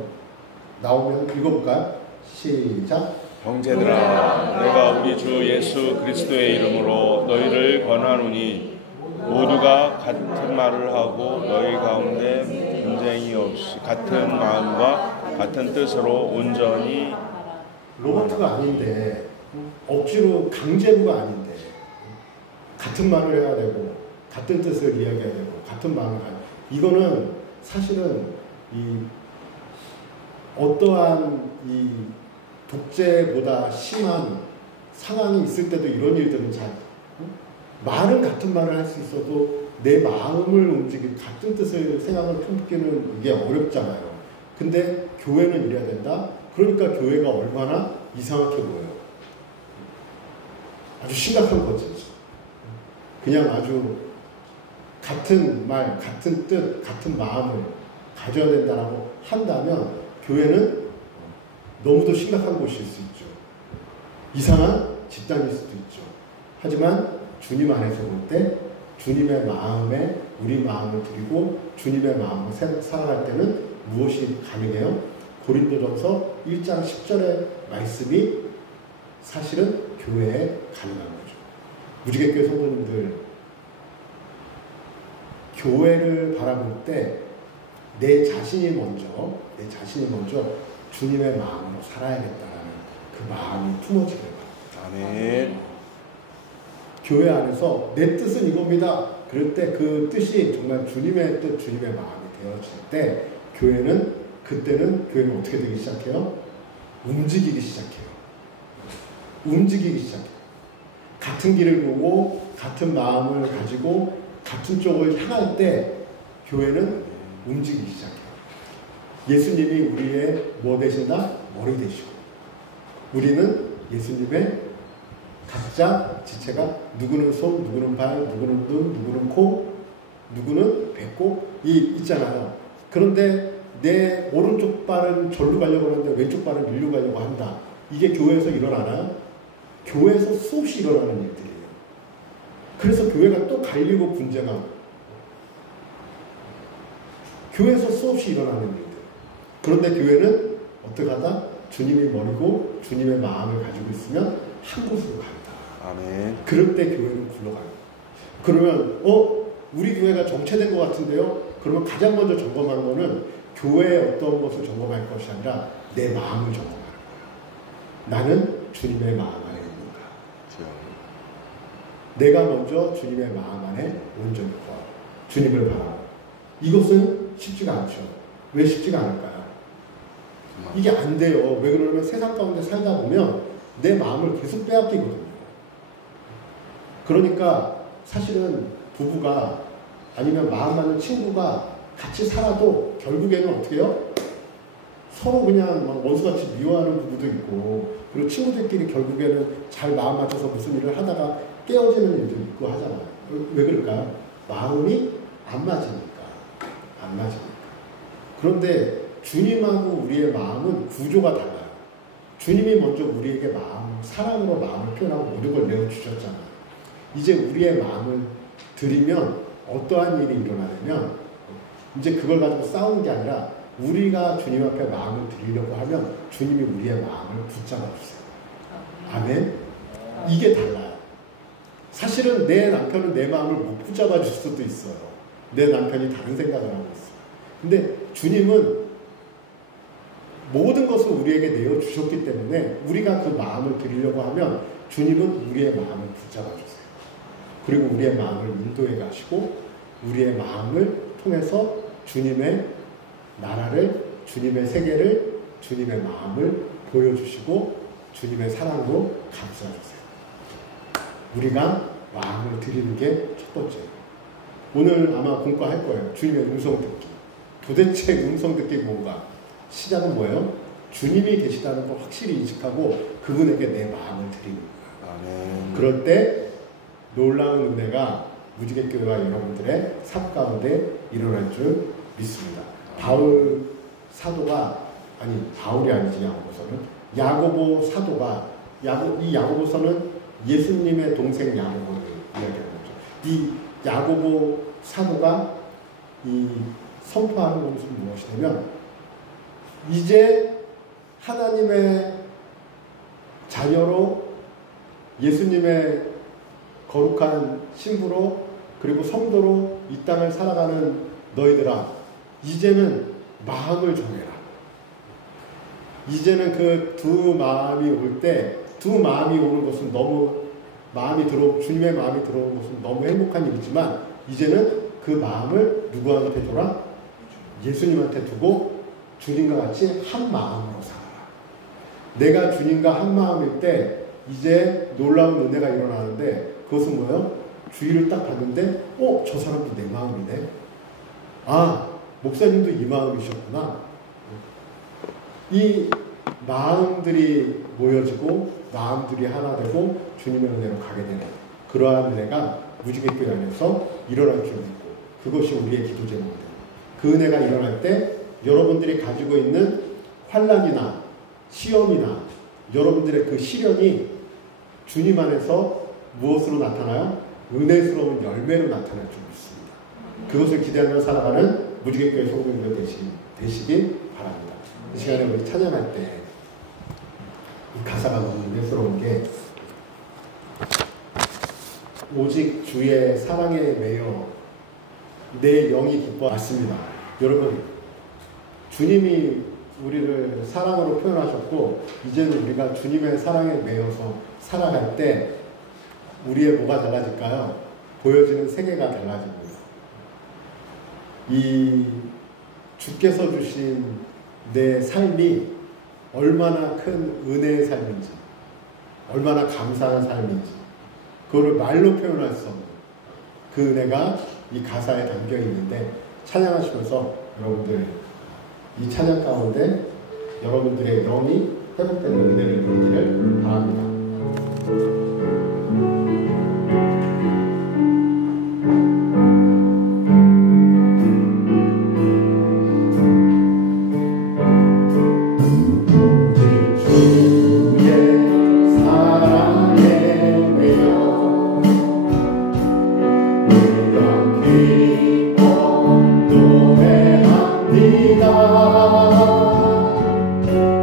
나오면 읽어볼까요? 시작. 형제들아 내가 우리 주 예수 그리스도의 이름으로 너희를 권하노니 모두가 같은 말을 하고 너희 가운데 분쟁이 없이 같은 마음과 같은 뜻으로 온전히 로버트가 아닌데 억지로 강제부가 아닌데 같은 말을 해야 되고 같은 뜻을 이야기해야 되고 같은 마음을 가지고 이거는 사실은 이 어떠한 이 독재보다 심한 상황이 있을 때도 이런 일들은 잘 말은 같은 말을 할 수 있어도 내 마음을 움직이고 같은 뜻을 생각을 품기는 이게 어렵잖아요. 근데 교회는 이래야 된다. 그러니까 교회가 얼마나 이상하게 보여요. 아주 심각한 거지. 그냥 아주 같은 말, 같은 뜻, 같은 마음을 가져야 된다라고 한다면 교회는 너무도 심각한 곳일 수 있죠. 이상한 집단일 수도 있죠. 하지만 주님 안에서 볼 때 주님의 마음에 우리 마음을 드리고 주님의 마음을 살아갈 때는 무엇이 가능해요? 고린도전서 1장 10절의 말씀이 사실은 교회에 가능한 거죠. 무지개교회 성도님들 교회를 바라볼 때 내 자신이 먼저 주님의 마음으로 살아야겠다라는 그 마음이 품어지길 바랍니다. 아멘. 교회 안에서 내 뜻은 이겁니다. 그럴 때 그 뜻이 정말 주님의 뜻, 주님의 마음이 되어질 때 그때는 교회는 어떻게 되기 시작해요? 움직이기 시작해요. 같은 길을 보고 같은 마음을 가지고 같은 쪽을 향할 때 교회는 움직이기 시작해요. 예수님이 우리의 뭐 되신다? 머리 되시고 우리는 예수님의 각자 지체가 누구는 손, 누구는 발, 누구는 눈, 누구는 코, 누구는 배꼽 있잖아요. 그런데 내 오른쪽 발은 절로 가려고 하는데 왼쪽 발은 일로 가려고 한다. 이게 교회에서 일어나나요? 교회에서 수없이 일어나는 일들이에요. 그래서 교회가 또 갈리고 분쟁하고 교회에서 수없이 일어나는 일들. 그런데 교회는 어떻게 하다? 주님이 머리고 주님의 마음을 가지고 있으면 한 곳으로 간다. 아멘. 그럴 때 교회는 굴러가요. 그러면 우리 교회가 정체된 것 같은데요? 그러면 가장 먼저 점검하는 거는 교회의 어떤 것을 점검할 것이 아니라 내 마음을 점검하는 거예요. 나는 주님의 마음 안에 있는가? 내가 먼저 주님의 마음 안에 온전히 거하고 주님을 바라고. 이것은 쉽지가 않죠. 왜 쉽지가 않을까요? 이게 안 돼요. 왜 그러냐면 세상 가운데 살다 보면 내 마음을 계속 빼앗기거든요. 그러니까 사실은 부부가 아니면 마음 맞는 친구가 같이 살아도 결국에는 어떻게 해요? 서로 그냥 막 원수같이 미워하는 부부도 있고, 그리고 친구들끼리 결국에는 잘 마음 맞춰서 무슨 일을 하다가 깨어지는 일도 있고 하잖아요. 왜 그럴까요? 마음이 안 맞으니까. 안 맞으니까. 그런데 주님하고 우리의 마음은 구조가 달라요. 주님이 먼저 우리에게 사랑으로 마음을 표현하고 모든 걸 내어주셨잖아요. 이제 우리의 마음을 드리면 어떠한 일이 일어나냐면, 이제 그걸 가지고 싸우는 게 아니라 우리가 주님 앞에 마음을 드리려고 하면 주님이 우리의 마음을 붙잡아 주세요. 아멘? 이게 달라요. 사실은 내 남편은 내 마음을 못 붙잡아 줄 수도 있어요. 내 남편이 다른 생각을 하고 있어요. 근데 주님은 모든 것을 우리에게 내어주셨기 때문에 우리가 그 마음을 드리려고 하면 주님은 우리의 마음을 붙잡아 주세요. 그리고 우리의 마음을 인도해 가시고 우리의 마음을 통해서 주님의 나라를, 주님의 세계를, 주님의 마음을 보여주시고 주님의 사랑으로 감싸주세요. 우리가 마음을 드리는 게 첫 번째예요. 오늘 아마 공부할 거예요. 주님의 음성 듣기. 도대체 음성 듣기 뭔가? 시작은 뭐예요? 주님이 계시다는 걸 확실히 인식하고 그분에게 내 마음을 드리는 거예요. 그럴 때 놀라운 은혜가 무지개교회와 여러분들의 삶 가운데 일어날 줄 믿습니다. 바울 사도가, 바울이 아니지, 야고보 사도가, 이 야고보서는 예수님의 동생 야고보를 이야기하는 거죠. 이 야고보 사도가 이 선포하는 것은 무엇이냐면, 이제 하나님의 자녀로 예수님의 거룩한 신부로 그리고 성도로 이 땅을 살아가는 너희들아, 이제는 마음을 정해라. 이제는 그 두 마음이 올 때, 두 마음이 오는 것은 주님의 마음이 들어오는 것은 너무 행복한 일이지만, 이제는 그 마음을 누구한테 줘라? 예수님한테 두고 주님과 같이 한 마음으로 살아라. 내가 주님과 한 마음일 때 이제 놀라운 은혜가 일어나는데, 그것은 뭐예요? 주위를 딱 봤는데 저 사람도 내 마음이네. 목사님도 이 마음이셨구나. 이 마음들이 모여지고 마음들이 하나 되고 주님의 은혜로 가게 되는 그러한 은혜가 무지개교회 안에서 일어날 줄 믿고, 그것이 우리의 기도 제목입니다. 그 은혜가 일어날 때 여러분들이 가지고 있는 환난이나 시험이나 여러분들의 그 시련이 주님 안에서 무엇으로 나타나요? 은혜스러운 열매로 나타날 줄 믿습니다. 그것을 기대하며 살아가는 무지개교회 성도님들 되시기 바랍니다. 이 시간에 우리 찬양할 때 이 가사가 너무 은혜스러운 게, 오직 주의 사랑에 매여 내 영이 기뻐. 맞습니다. 여러분, 주님이 우리를 사랑으로 표현하셨고, 이제는 우리가 주님의 사랑에 매여서 살아갈 때 우리의 뭐가 달라질까요? 보여지는 세계가 달라집니다. 이 주께서 주신 내 삶이 얼마나 큰 은혜의 삶인지, 얼마나 감사한 삶인지, 그거를 말로 표현할 수 없는 그 은혜가 이 가사에 담겨 있는데, 찬양하시면서 여러분들 이 찬양 가운데 여러분들의 영이 회복되는 은혜를 누리기를 바랍니다.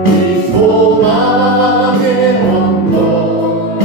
이 소망의 언덕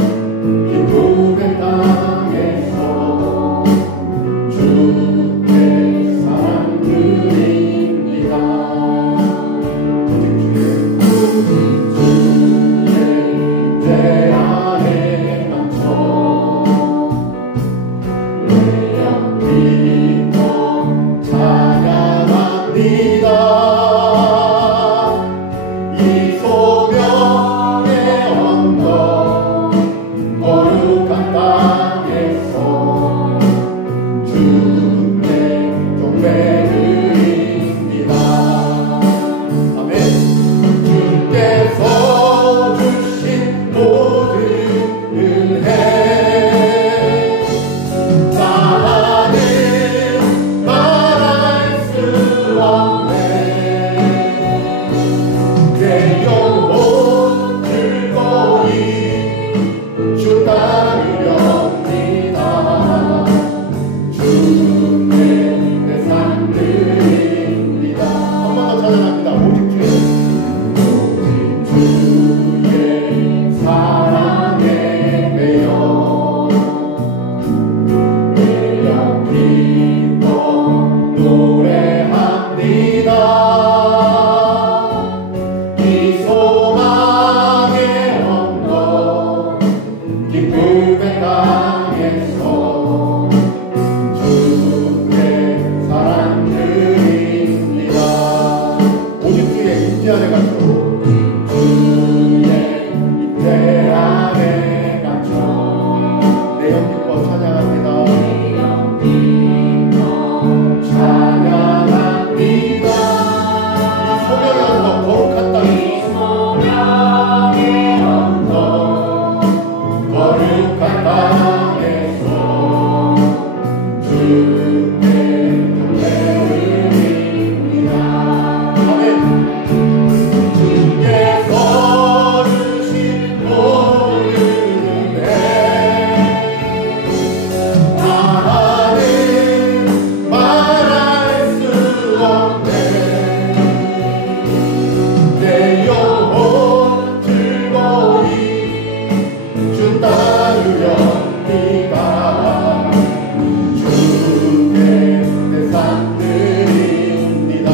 기쁨의 땅에서 주의 사랑 드립니다. 오직 주의 임재 안에 갇혀 주의 임재 안에 갇혀 내 영 기뻐 찬양합니다. 찬양합니다. 소명의 언덕 거룩한 땅에서 거룩한 땅에서 주께 노래드립니다. 아멘. 주께서 주신 모르는데 나는 말할 수 없네. 내 영혼 즐거이 주 따르렵니다. 주께 내 삶 드립니다.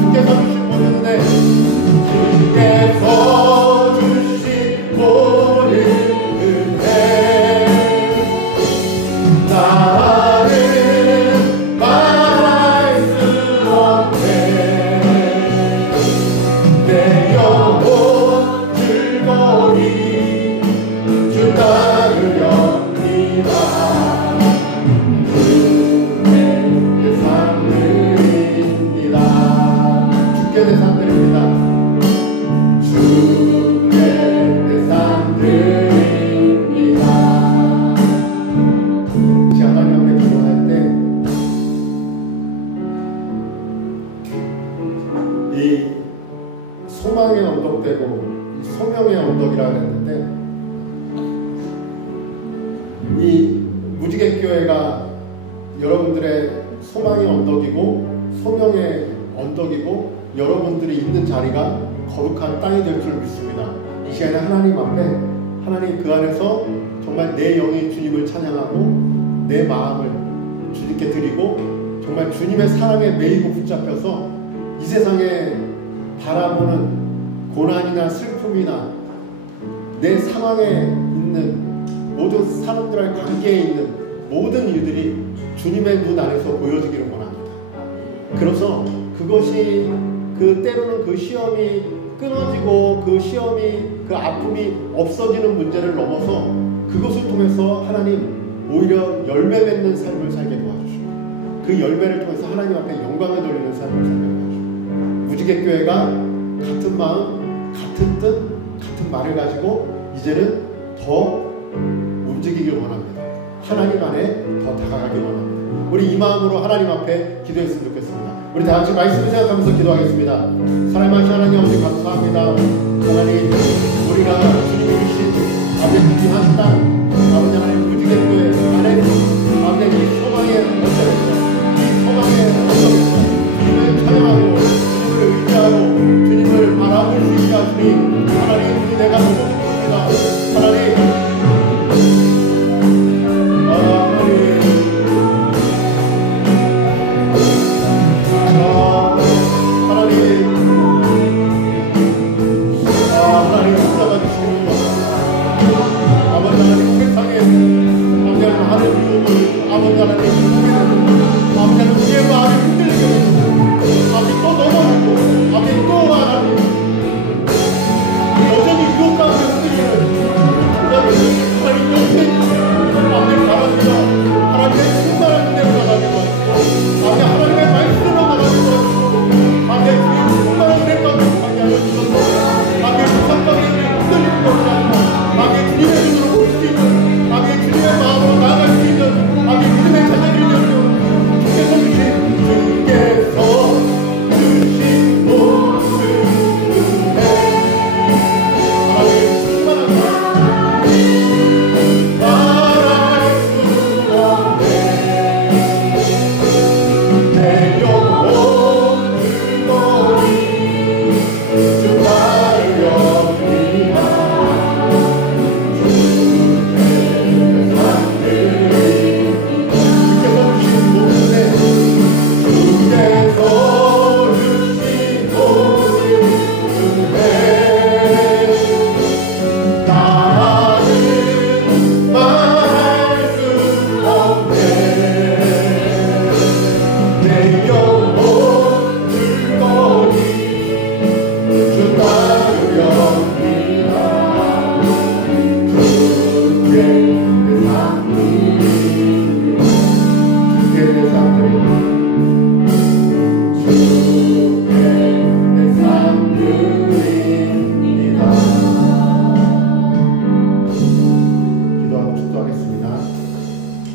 주께서 주신 모르는데 주께서 주신 모르는데 나는 말할 수 없네. 내 영혼 즐거이 주 따르렵니다. 주께 내 삶 드립니다. 주께 내 삶 드립니다. 주께 내 삶 드립니다. 혹시 하나님 앞에 기도할 때 이 소망의 언덕 되고 소명의 언덕이라 그랬는데 이 무지개교회가 여러분들의 소망의 언덕이고 소명의 언덕이고 여러분들이 있는 자리가 거룩한 땅이 될 줄 믿습니다. 이 시간에 하나님 앞에 하나님 그 안에서 정말 내 영이 주님을 찬양하고 내 마음을 주님께 드리고 정말 주님의 사랑에 매이고 붙잡혀서 이 세상에 바라보는 고난이나 슬픔이나 내 상황에 있는 모든 사람들과의 관계에 있는 모든 일들이 주님의 눈 안에서 보여지기를 원합니다. 그래서 그것이 그 때로는 그 시험이 끊어지고 그 시험이 그 아픔이 없어지는 문제를 넘어서 그것을 통해서 하나님 오히려 열매 맺는 삶을 살게 도와주시고 그 열매를 통해서 하나님 앞에 영광을 돌리는 삶을 살게 도와주시고 무지개교회가 같은 마음, 같은 뜻, 같은 말을 가지고 이제는 더 움직이길 원합니다. 하나님 안에 더 다가가길 원합니다. 우리 이 마음으로 하나님 앞에 기도했으면 좋겠습니다. 우리 다 같이 말씀을 생각하면서 기도하겠습니다. 사랑하신 하나님 아버지 감사합니다. 하나님 우리가 주님이 주신 아버지 귀한 땅 아버지 하나님 무지개교회 안에서 아버지 이 소망의 언덕에서 이 소망의 언덕에서 주님을 찬양하고 주님을 의지하고 주님을 바라볼 수 있게 하시니 하나님 우리 내가 너무 기쁩니다. 하나님 하나님 붙잡아 주시는 것 아버지 하나님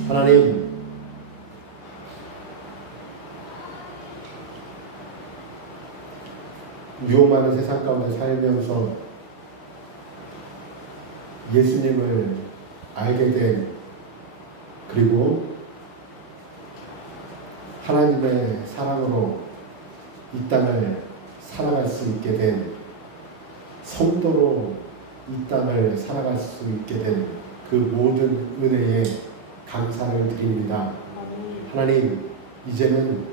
하나님, 위험한 세상 가운데 살면서 예수님을 알게 된, 그리고 하나님의 사랑으로 이 땅을 살아갈 수 있게 된, 성도로 이 땅을 살아갈 수 있게 된 그 모든 은혜에 감사를 드립니다. 하나님, 이제는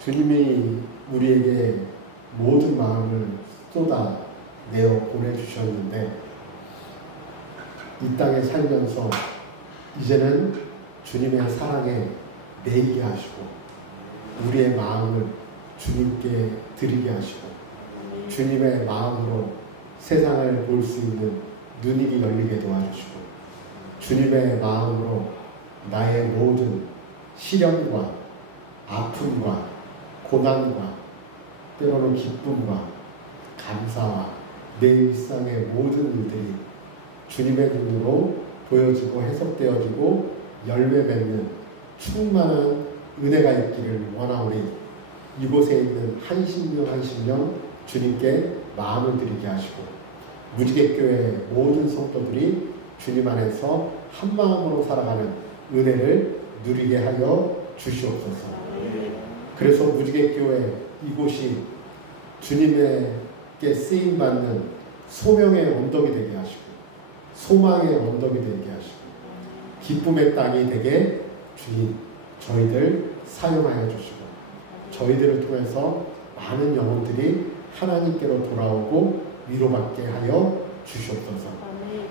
주님이 우리에게 모든 마음을 쏟아내어 보내주셨는데, 이 땅에 살면서 이제는 주님의 사랑에 매이게 하시고 우리의 마음을 주님께 드리게 하시고 주님의 마음으로 세상을 볼 수 있는 눈이 열리게 도와주시고 주님의 마음으로 나의 모든 시련과 아픔과 고난과 때로는 기쁨과 감사와 내 일상의 모든 일들이 주님의 눈으로 보여지고 해석되어지고 열매 맺는 충만한 은혜가 있기를 원하오니 이곳에 있는 한 심령 한 심령 주님께 마음을 드리게 하시고 무지개교회 모든 성도들이 주님 안에서 한 마음으로 살아가는 은혜를 누리게 하여 주시옵소서. 그래서 무지개교회 이곳이 주님에게 쓰임받는 소명의 언덕이 되게 하시고 소망의 언덕이 되게 하시고 기쁨의 땅이 되게 주님 저희들 사용하여 주시고 저희들을 통해서 많은 영혼들이 하나님께로 돌아오고 위로받게 하여 주시옵소서.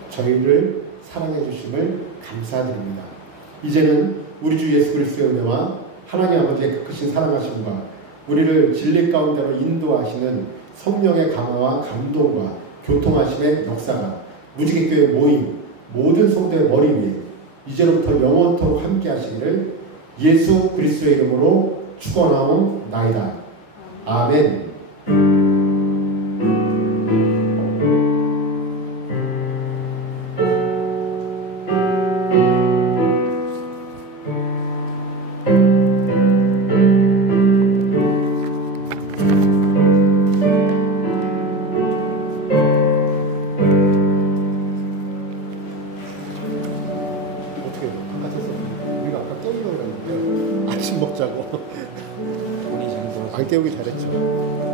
저희를 사랑해 주심을 감사드립니다. 이제는 우리 주 예수 그리스도의 은혜와 하나님 아버지의 그 크신 사랑하심과 우리를 진리 가운데로 인도하시는 성령의 강화와 감동과 교통하심의 역사가 무지개교회 모임 모든 성도의 머리 위에 이제로부터 영원토록 함께 하시기를 예수 그리스도의 이름으로 축원하옵나이다. 아멘. 안 깨우기 잘했죠.